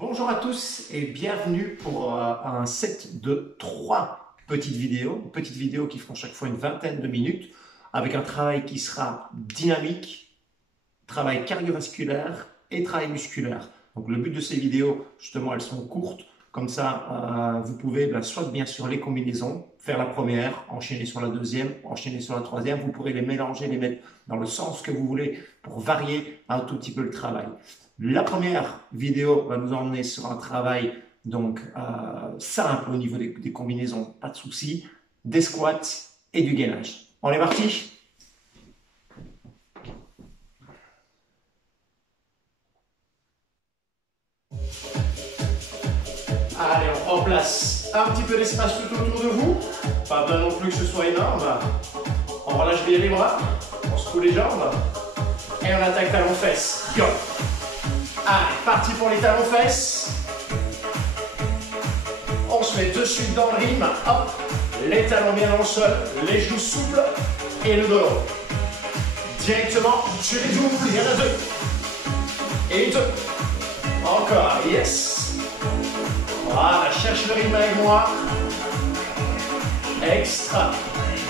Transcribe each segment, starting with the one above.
Bonjour à tous et bienvenue pour un set de 3 petites vidéos qui feront chaque fois une vingtaine de minutes avec un travail qui sera dynamique, travail cardiovasculaire et travail musculaire. Donc le but de ces vidéos, justement, elles sont courtes, comme ça vous pouvez soit bien sûr les combinaisons, faire la première, enchaîner sur la deuxième, enchaîner sur la troisième, vous pourrez les mélanger, les mettre dans le sens que vous voulez pour varier un tout petit peu le travail. La première vidéo va nous emmener sur un travail donc simple au niveau des combinaisons, pas de souci, des squats et du gainage. On est parti? Allez, on prend en place un petit peu d'espace tout autour de vous, pas besoin non plus que ce soit énorme. On relâche bien les bras, on secoue les jambes et on attaque talons-fesses. Go! Allez, parti pour les talons-fesses. On se met de suite dans le rythme. Hop, les talons bien dans le sol, les genoux souples et le dos long. Directement, tu les doubles, il y en a deux. Et deux. Encore, yes. Voilà, cherche le rythme avec moi. Extra.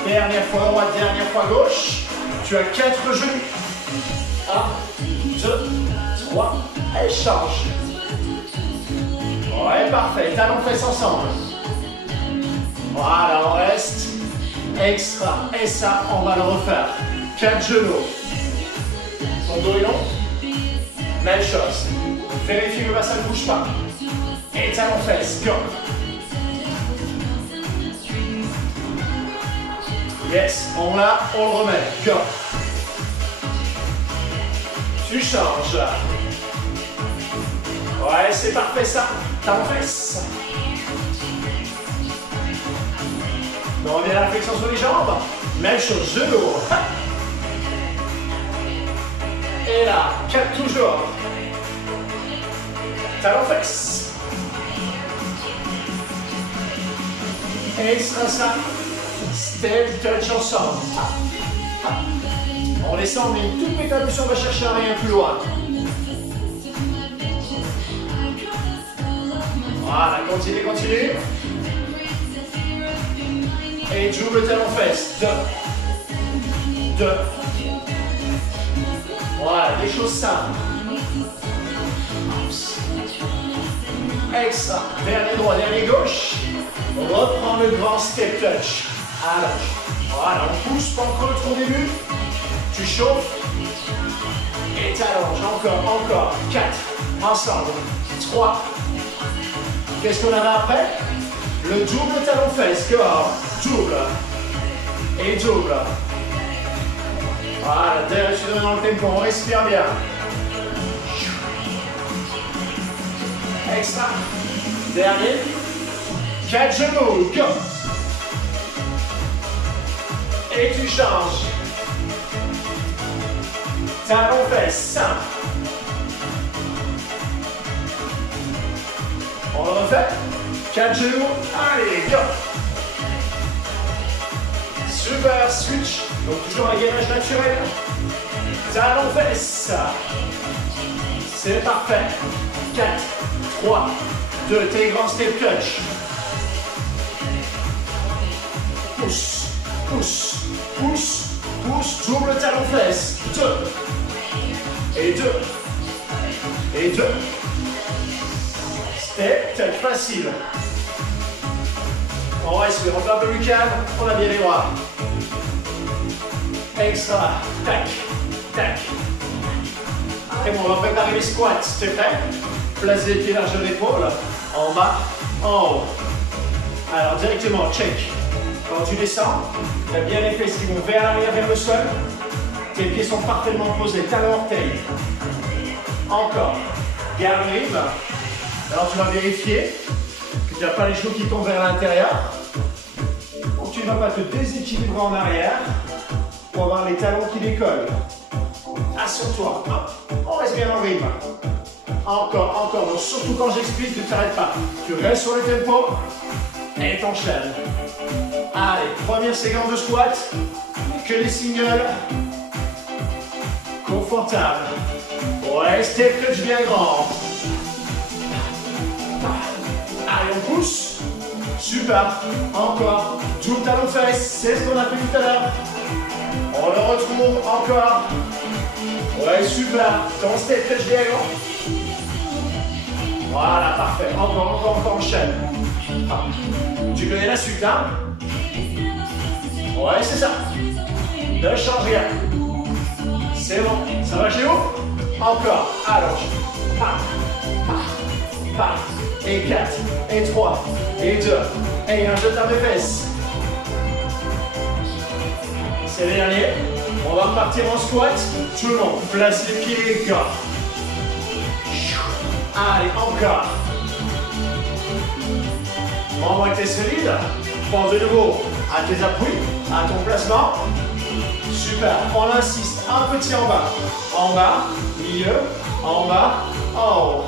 Dernière fois droite, dernière fois gauche. Tu as 4 genoux. 1, 2, 3. Et change. Ouais, parfait. Talons fesses ensemble. Voilà, on reste. Extra. Et ça, on va le refaire. 4 genoux. Ton dos est long. Même chose. Vérifie que ça ne bouge pas. Et talons fesses. Go. Yes. On l'a, on le remet. Go. Tu changes. Ouais, c'est parfait ça. Talons fesses. On revient à la flexion sur les jambes. Même chose, genoux. Et là, 4 toujours. Talons fesses. Extra ça. Step touch ensemble. On descend, mais une toute petite impulsion, on va chercher à rien plus loin. Voilà, continue, continue. Et double talon fesses. 2. 2. Voilà, des choses simples. Extra. Dernier droit, dernier gauche. Reprends le grand step touch. Allonge. Voilà, on pousse pas encore trop au début. Tu chauffes. Et t'allonges. Encore. 4. Ensemble. 3. Qu'est-ce qu'on avait après? Le double talon fesses. Go. Double. Et double. Voilà, derrière, je suis dans le tempo. On respire bien. Extra. Dernier. 4 genoux. Go. Et tu changes. Talon fesses. Simple. On le refait. 4 genoux. Allez, go. Super, switch. Donc toujours un gainage naturel. Talon fesses. C'est parfait. 4, 3, 2. Tes grands step touch. Pousse, pousse, pousse, pousse. Double talon fesses. 2. Et 2. Et 2. Step touch facile. On respire, on fait un peu plus calme, on a bien les bras. Extra, tac, tac. Et bon, on va préparer les squats, c'est prêt? Place les pieds large de l'épaule, en bas, en haut. Alors directement, check. Quand tu descends, tu as bien les fesses qui vont vers l'arrière, vers le sol. Tes pieds sont parfaitement posés, talons orteils. Encore. Garde le rythme. Alors tu vas vérifier que tu n'as pas les genoux qui tombent vers l'intérieur. Ou tu ne vas pas te déséquilibrer en arrière pour avoir les talons qui décollent. Assure-toi. On reste bien dans le rythme. Encore. Donc surtout quand j'explique, ne t'arrête pas. Tu restes sur le tempo et t'enchaînes. Allez, première séquence de squat. Que les singles. Confortable. Ouais, step touch bien grand. Allez, on pousse. Super. Encore. Tout le talon fesse. C'est ce qu'on a fait tout à l'heure. On le retrouve. Encore. Ouais, super. Ton step touch diagonal. Voilà, parfait. Encore, enchaîne. Ah. Tu connais la suite, hein? Ouais, c'est ça. Ne change rien. C'est bon. Ça va chez vous? Encore. Allonge. Et 4, et 3, et 2, et 1. Je tape mes fesses. C'est le dernier. On va repartir en squat. Tout le monde, place les pieds et les corps. Allez, encore. On voit que tu es solide. Pense de nouveau à tes appuis, à ton placement. Super. On insiste. Un petit en bas. En bas, milieu, en bas, en haut.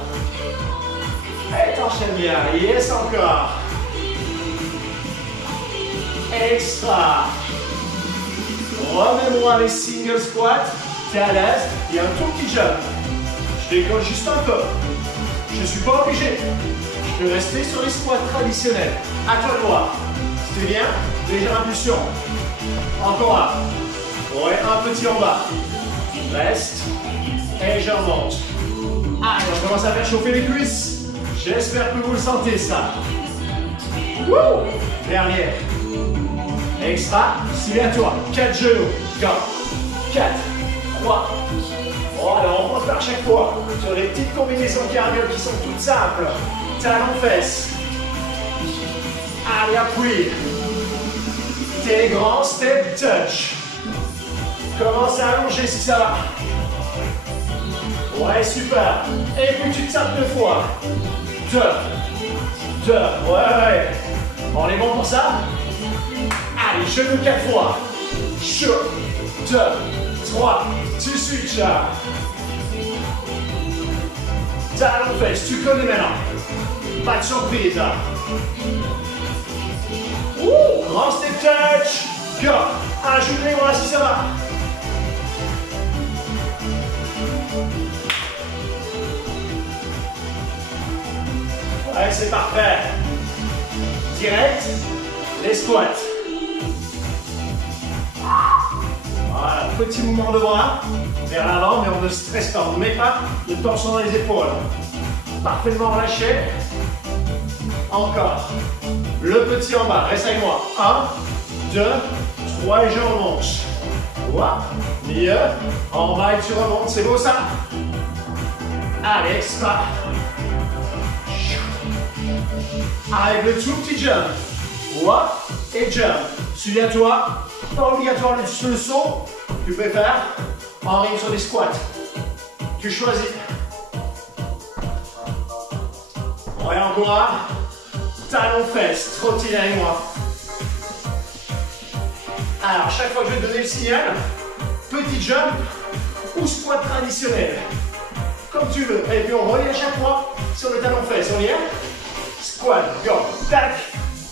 Et t'enchaînes bien. Yes, encore. Extra. Remets-moi les single squats. T'es à l'aise. Il y a un tout petit jump. Je décolle juste un peu. Je ne suis pas obligé. Je peux rester sur les squats traditionnels. À toi de voir. C'était bien. Légère impulsion. Encore un. Ouais, un petit en bas. Reste. Et je remonte. Allez, on commence à faire chauffer les cuisses. J'espère que vous le sentez, ça. Wouh! Dernier. Extra. C'est à toi. 4 genoux. Go. 4, 3. Oh, alors on pense par chaque fois sur les petites combinaisons cardio qui sont toutes simples. Talons fesses. Allez, appuie. Tes grands step touch. Commence à allonger si ça va. Ouais, super. Et puis tu te tapes 2 fois. 2. Ouais. On est bon pour ça? Allez, genoux 4 fois. 2, 3. Tu switches là. Talon fesses, tu connais maintenant. Pas de surprise là. Grand step touch. Go. Ajoute-les, voilà si ça va. Ouais, c'est parfait. Direct, les squats. Voilà, petit mouvement de bras vers l'avant, mais on ne stresse pas. On ne met pas de tension dans les épaules. Parfaitement relâché. Encore. Le petit en bas, reste avec moi. 1, 2, 3 et je remonte. Voilà. Milieu, en bas et tu remontes. C'est beau ça? Allez, extra. Avec le tout petit jump. What? Et jump. Souviens-toi, pas obligatoire le saut. Tu peux faire en rythme sur des squats. Tu choisis. Ouais, encore un. Talon fesses. Trottine avec moi. Alors, chaque fois que je vais te donner le signal, petit jump ou squat traditionnel. Comme tu veux. Et puis on revient à chaque fois sur le talon fesses. On y est? Squat, go, tac,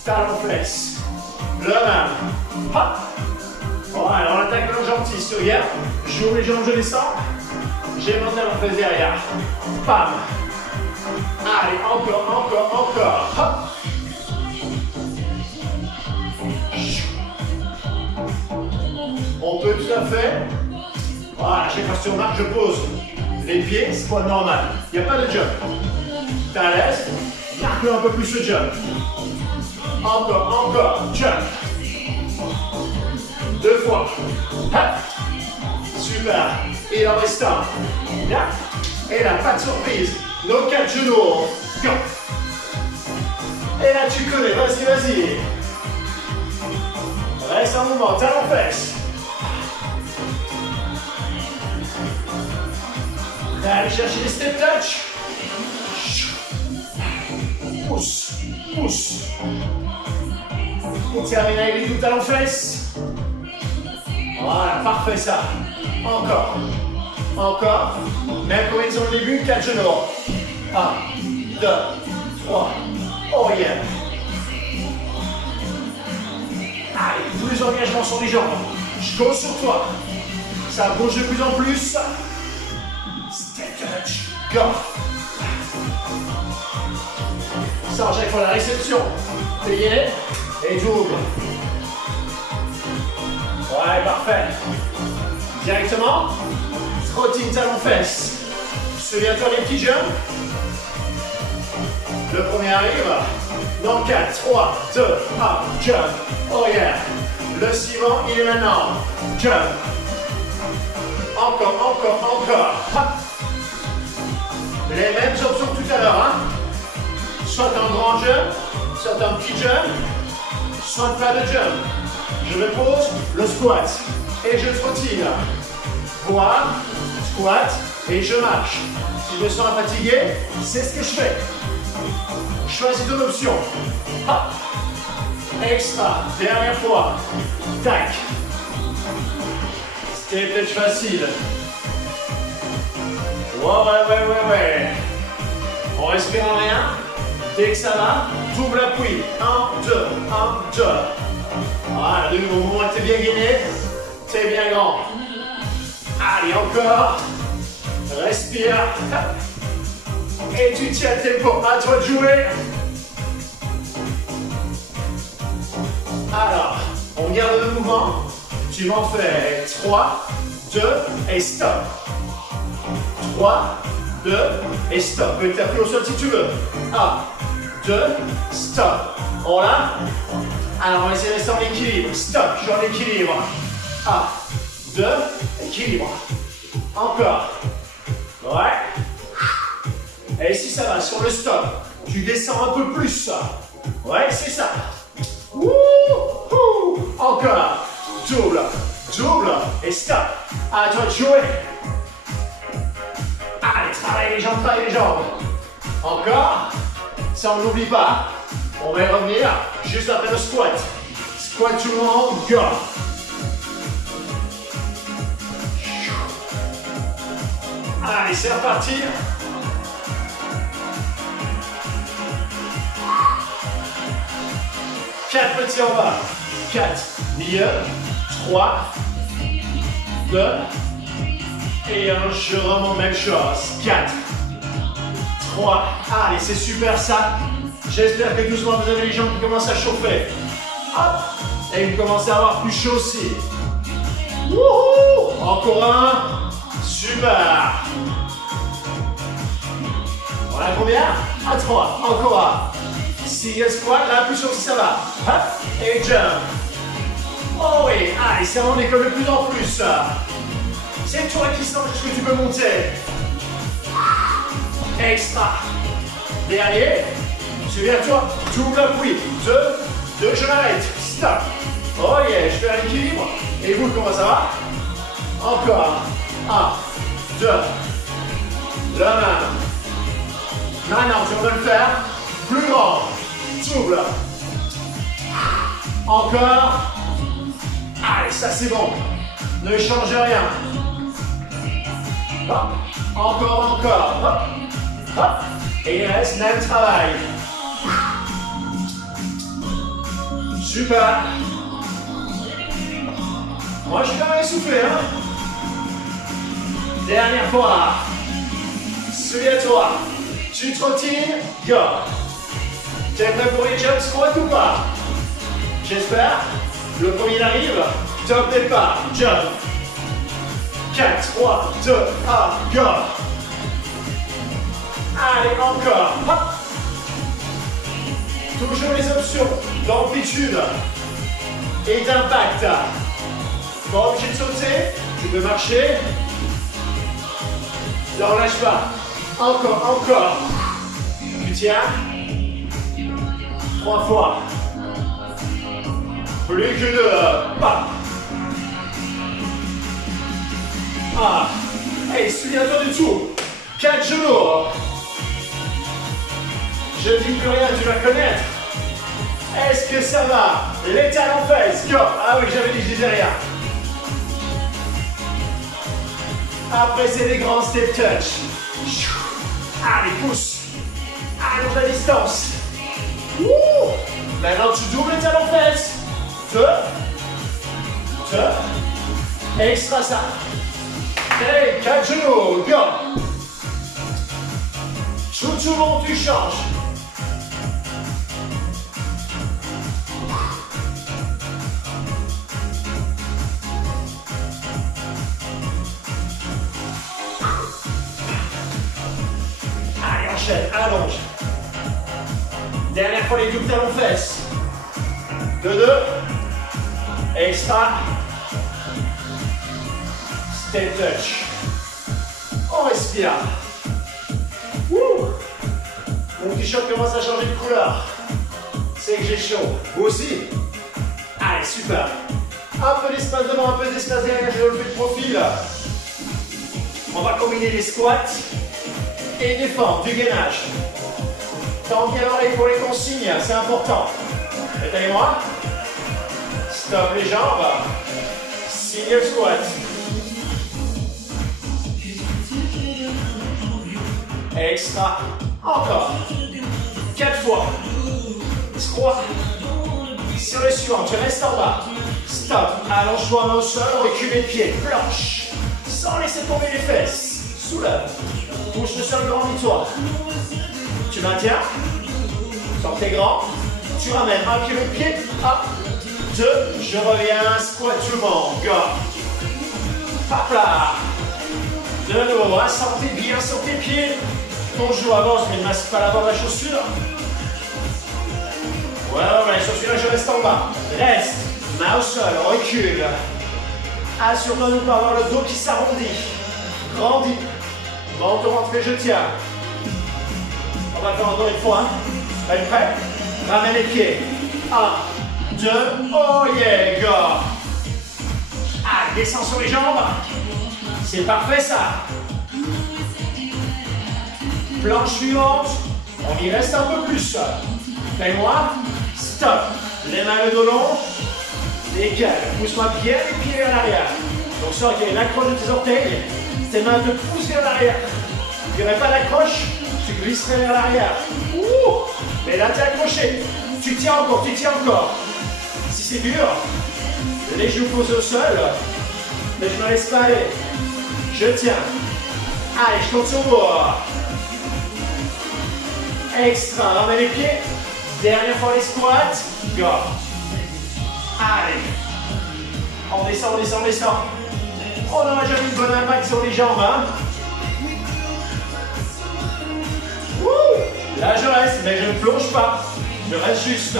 talon flex. Le même. Hop. Voilà, on attaque le jambe tisse. Tu regardes, j'ouvre les jambes, je descends. J'ai mon talon flex derrière. Pam. Allez, encore. Hop. On peut tout à fait. Voilà, chaque fois que tu remarques, je pose les pieds, squat normal. Il n'y a pas de jump. T'es à l'aise? Marque-le un peu plus ce jump. Encore, jump. 2 fois. Hop. Super. Et en restant. Là. Et là, pas de surprise. Nos 4 genoux. Go. Et là, tu connais. Vas-y. Reste un mouvement. Talon fesse. Allez chercher les step touch. Pousse. On termine avec les deux talons fesses. Voilà, parfait ça. Encore. Même combinaison au début, 4 genoux. 1, 2, 3. Oh yeah. Allez, tous les engagements sur les jambes. Je go sur toi. Ça bouge de plus en plus. Step touch. Go. Ça, à chaque fois la réception. Plié et double. Ouais, parfait. Directement. Trotting talon-fesse. Souviens-toi des petits jumps. Le premier arrive. Dans 4, 3, 2, 1, jump. Oh yeah. Le suivant, il est maintenant. Jump. Encore, encore, encore. Hop. Les mêmes options que tout à l'heure. Hein? Soit un grand jump, soit un petit jump, soit pas de jump. Je me pose, le squat. Et je trottine. Voire, squat, et je marche. Si je me sens fatigué, c'est ce que je fais. Choisis ton option. Hop. Extra. Dernière fois. Tac. C'était peut-être facile. Ouais. On respire en rien. Dès que ça va, double appui. 1, 2, 1, 2. Voilà, de nouveau, au moment où t'es bien gainé, t'es bien grand. Allez, encore. Respire. Et tu tiens le tempo. À toi de jouer. Alors, on garde le mouvement. Tu m'en fais 3, 2 et stop. 3, 2 et stop. Tu peux t'appuyer au sol si tu veux. 1, 2, stop. On l'a. Alors, on va essayer de rester en équilibre. Stop, je suis en équilibre. 1, 2, équilibre. Encore. Ouais. Et si ça va, sur le stop, tu descends un peu plus. Ouais, c'est ça. Wouhou. Encore. Double, double et stop. À toi de jouer. Allez, travaille les jambes, travaille les jambes. Encore. Ça, on n'oublie pas. On va y revenir juste après le squat. Squat tout le monde, go. Allez, c'est reparti. Quatre petits en bas. 4, milieu, 3, 2, et 1, je remonte, même chose. 4, 3, allez, c'est super ça. J'espère que doucement vous avez les jambes qui commencent à chauffer. Hop, et vous commencez à avoir plus chaud aussi. Wouhou! Encore un. Super. On a combien? À 3, encore un. Single squat, là, plus chaud si ça va. Hop, et jump. Oh oui, allez, ça on décolle de plus en plus. C'est toi qui sens que tu peux monter. Extra. Dernier. Souviens-toi, double appui. 2, je m'arrête. Stop. Oh yeah, je fais un équilibre. Et vous, comment ça va? Encore. 1, 2. La main. Maintenant, tu vas le faire. Plus grand. Double. Encore. Allez, ça c'est bon. Ne change rien. Hop. Encore. Hop. Hop. Et il reste même travail. Super. Moi, je suis quand même essoufflé, hein. Dernière fois. Souviens-toi. Tu trottines. Go. T'es prêt pour les jump squats ou pas? J'espère. Le premier arrive. Top départ. Jump. 4, 3, 2, 1, go. Allez, encore. Hop. Toujours les options d'amplitude et d'impact. Pas obligé de sauter. Tu peux marcher. Ne relâche pas. Encore. Tu tiens. 3 fois. Plus que 2. Pas. Ah. Hey, souviens-toi du tout. 4 genoux. Je dis plus rien, tu vas connaître. Est-ce que ça va? Les talons fesses. Go. Ah oui, j'avais dit que je disais rien. Après, c'est des grands step touch. Allez, pousse. Allonge la distance. Wouh. Maintenant, tu doubles les talons fesses. 2. Extra ça. Et 4 genoux. Go. Tout le monde, tu changes. enchaîne, allonge. Dernière fois les doubles talons fesses. 2-2. Extra. Step touch. On respire. Wouh. Mon t-shirt commence à changer de couleur. C'est que j'ai chaud. Vous aussi? Allez, super. Un peu d'espace devant, un peu d'espace derrière, je vais lever le profil. On va combiner les squats et des fentes, du gainage. Tends bien l'oreille pour les consignes, c'est important. Étalez-moi. Stop les jambes. Single squat. Extra. Encore. 4 fois. Squat. Sur le suivant, tu restes en bas. Stop. Allonge-toi au sol, recule les pieds. Planche. Sans laisser tomber les fesses. Soulève. Touche le sol, grandis-toi. Tu maintiens. Sors tes grands. Tu ramènes un pied le pied. 1, 2. Je reviens. Squat tout le monde. Go. Hop là. De nouveau. Assortez bien sur tes pieds. Ton genou avance, mais ne masque pas l'avant de la chaussure. Ouais, les chaussures, je reste en bas. Reste. Main au sol. Recule. Assure-toi de ne pas avoir le dos qui s'arrondit. Grandis. Monte au ventre et je tiens. On va le faire encore une fois. Êtes prêt? Ramène les pieds. 1, 2. Oh yeah, go. Ah, descends sur les jambes. C'est parfait ça. Planche suivante. On y reste un peu plus. Fais-moi. Stop. Les mains le dos long. Décale. Pousse-moi bien les pieds vers l'arrière. Donc sors qu'il y a une accroche de tes orteils. Tes mains te poussent vers l'arrière. Il n'y aurait pas d'accroche, tu glisserais vers l'arrière. Mais là tu es accroché. Tu tiens encore, tu tiens encore. Si c'est dur, les genoux posés au sol, mais je ne me laisse pas aller. Je tiens. Allez, je compte sur moi. Extra, ramène les pieds. Dernière fois les squats. Go. Allez. On descend, on descend, on descend. On n'aura jamais une bonne impact sur les jambes. Hein. Là je reste, mais je ne plonge pas. Je reste juste.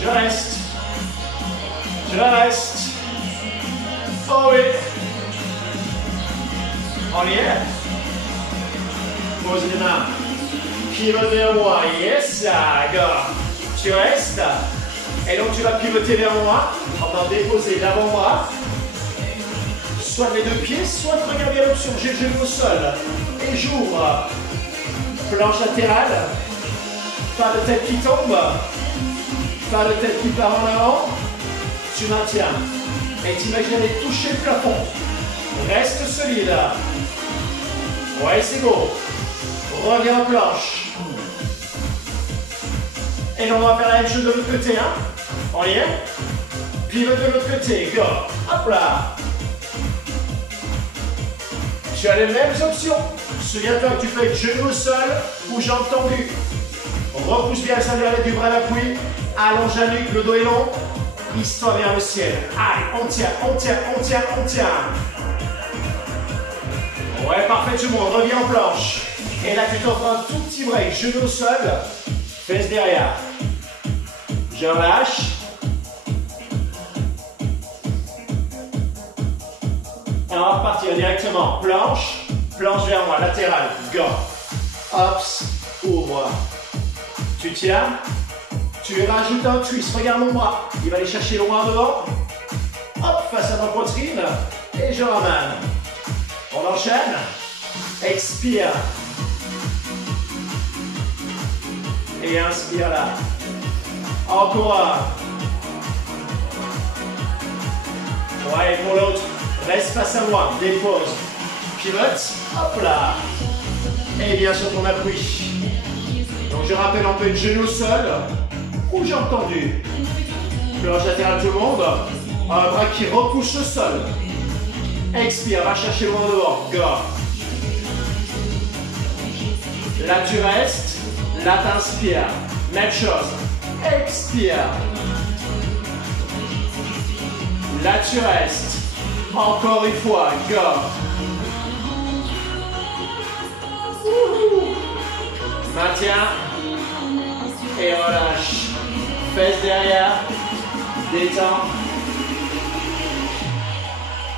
Je reste. Je reste. Oh oui. On y est. Pose les mains. Pivoter vers moi. Yes, go. Tu restes. Et donc tu vas pivoter vers moi. On va déposer l'avant-bras. Soit les deux pieds, soit de regarder l'option. J'ai le genou au sol. Et j'ouvre. Planche latérale. Pas de tête qui tombe. Pas de tête qui part en avant. Tu maintiens. Et t'imagines aller toucher le plafond. Reste solide. Ouais, c'est beau. Reviens en planche. Et on va faire la même chose de l'autre côté. Hein. On y est. Pivote de l'autre côté. Go. Hop là. Tu as les mêmes options. Souviens-toi que tu peux être genou au sol ou jambes tendues. Repousse bien le cintre du bras d'appui. Allonge la nuque, le dos est long. Hisse-toi vers le ciel. Allez, on tient, on tient, on tient, on tient. Ouais, parfait tout le monde. Reviens en planche. Et là, tu t'offres un tout petit break. Genou au sol, fesses derrière. Je relâche. Et on va repartir directement. Planche, planche vers moi, latérale. Go. Hops, ouvre. Tu tiens. Tu rajoutes un twist. Regarde mon bras. Il va aller chercher loin devant. Hop, face à ma poitrine. Et je ramène. On enchaîne. Expire. Et inspire là. Encore un. Ouais, pour l'autre. Reste face à moi. Dépose. Pivote. Hop là. Et bien sur ton appui. Donc je rappelle, on peut être genou au sol ou jambes tendues. Planche latérale tout le monde. Un bras qui repousse le sol. Expire, va chercher loin devant. Go. Là tu restes. Là t'inspires. Même chose. Expire. Là tu restes. Encore une fois. Go. maintiens. Et relâche. Fesses derrière. Détends.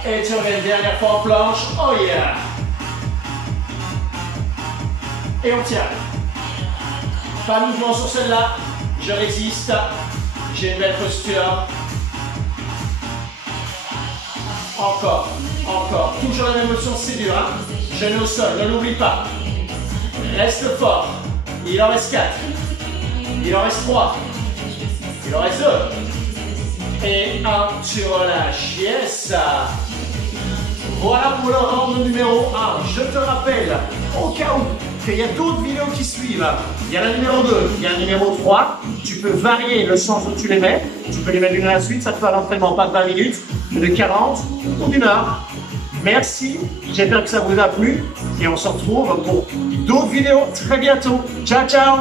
Et tu reviens dernière fois en planche. Oh yeah. Et on tient. Pas de mouvement sur celle-là. Je résiste. J'ai une belle posture. Encore, encore. Toujours la même motion, c'est dur. Hein? Genou au sol, ne l'oublie pas. Reste fort. Il en reste 4. Il en reste 3. Il en reste 2. Et 1, tu relâches. Yes. Voilà pour le round numéro 1. Je te rappelle, au cas où, qu'il y a d'autres vidéos qui suivent. Il y a la numéro 2, il y a la numéro 3. Tu peux varier le sens où tu les mets. Tu peux les mettre l'une à la suite. Ça te fait un entraînement pas de 20 minutes, mais de 40 ou d'1 heure. Merci. J'espère que ça vous a plu. Et on se retrouve pour d'autres vidéos très bientôt. Ciao, ciao!